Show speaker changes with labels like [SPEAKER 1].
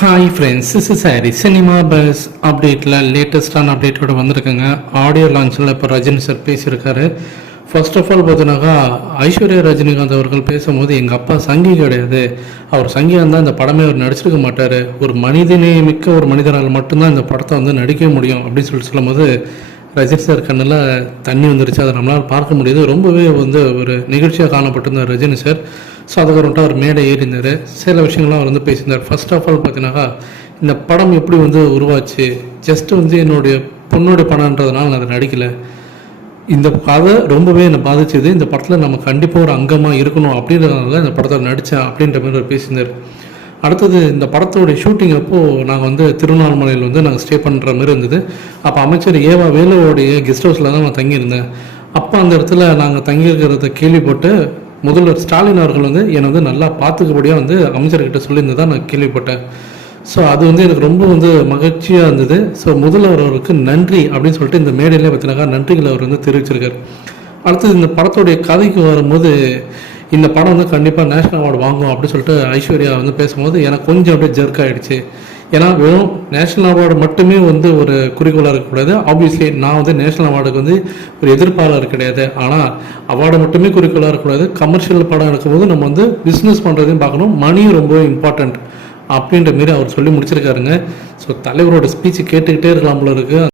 [SPEAKER 1] Hi friends is sorry cinema buzz அப்டேட்டில் லேட்டஸ்டான அப்டேட்டோட வந்திருக்குங்க. ஆடியோ லான்ச்சில் இப்போ ரஜினி சார் பேசியிருக்காரு. ஃபர்ஸ்ட் ஆஃப் ஆல் பார்த்தீங்கன்னாக்கா ஐஸ்வர்யா ரஜினிகாந்த் அவர்கள் பேசும்போது எங்கள் அப்பா சங்கி கிடையாது. அவர் சங்கியாக இருந்தால் இந்த படமே அவர் நடிச்சிருக்க மாட்டார். ஒரு மனிதனே மிக்க ஒரு மனிதரால் மட்டும்தான் இந்த படத்தை வந்து நடிக்க முடியும் அப்படின்னு சொல்லி சொல்லும்போது ரஜினி சார் கண்ணில் தண்ணி வந்துருச்சு. அதை நம்மளால் பார்க்க முடியுது. ரொம்பவே வந்து ஒரு நிகழ்ச்சியாக காணப்பட்டிருந்தார் ரஜினி சார் ஸோ அதுக்கப்புறம்ட்டு அவர் மேடை ஏறினார். சில விஷயங்கள்லாம் அவர் வந்து பேசியிருந்தார். ஃபர்ஸ்ட் ஆஃப் ஆல் பார்த்தீங்கன்னாக்கா இந்த படம் எப்படி வந்து உருவாச்சு ஜஸ்ட் வந்து என்னுடைய பொண்ணுடைய படம்ன்றதுனால நான் அதை நடிக்கலை. இந்த கதை ரொம்பவே என்னை பாதிச்சது. இந்த படத்தில் நம்ம கண்டிப்பாக ஒரு அங்கமாக இருக்கணும் அப்படின்றதுனால இந்த படத்தை நடித்தேன் அப்படின்ற மாதிரி அவர் பேசியிருந்தார். அடுத்தது இந்த படத்தோடைய ஷூட்டிங் அப்போது நாங்கள் வந்து திருவண்ணாமலையில் வந்து நாங்கள் ஸ்டே பண்ணுற மாதிரி இருந்தது. அப்போ அமைச்சர் ஏவா வேலுவோடைய கெஸ்ட் ஹவுஸில் தான் நான் தங்கியிருந்தேன். அப்போ அந்த இடத்துல நாங்கள் தங்கியிருக்கிறத கேள்விப்பட்டு முதல்வர் ஸ்டாலின் அவர்கள் வந்து என்னை வந்து நல்லா பார்த்துக்கபடியாக வந்து அமைச்சர்கிட்ட சொல்லியிருந்ததா நான் கேள்விப்பட்டேன். ஸோ அது வந்து எனக்கு ரொம்ப வந்து மகிழ்ச்சியாக இருந்தது. ஸோ முதல்வர் அவருக்கு நன்றி அப்படின்னு சொல்லிட்டு இந்த மேடையிலே பார்த்தீங்கன்னா நன்றிகள் அவர் வந்து தெரிவிச்சிருக்கார். அடுத்தது இந்த படத்தோடைய கதைக்கு வரும்போது இந்த படம் வந்து கண்டிப்பாக நேஷனல் அவார்டு வாங்கும் அப்படின்னு சொல்லிட்டு ஐஸ்வர்யா வந்து பேசும்போது எனக்கு கொஞ்சம் அப்படியே ஜெர்க் ஆகிடுச்சு ஏன்னா வெறும் நேஷனல் அவார்டு மட்டுமே வந்து ஒரு குறிக்கோளாக இருக்கக்கூடாது. ஆப்வியஸ்லி நான் வந்து நேஷனல் அவார்டுக்கு வந்து ஒரு எதிர்ப்பாளர் கிடையாது. ஆனால் அவார்டு மட்டுமே குறிக்கோளாக இருக்கக்கூடாது. கமர்ஷியல் படம் எடுக்கும்போது நம்ம வந்து பிஸ்னஸ் பண்ணுறதையும் பார்க்கணும். மணியும் ரொம்ப இம்பார்ட்டண்ட் அப்படின்ற மாரி அவர் சொல்லி முடிச்சிருக்காருங்க. ஸோ தலைவரோட ஸ்பீச் கேட்டுக்கிட்டே இருக்கலாம் போல இருக்குது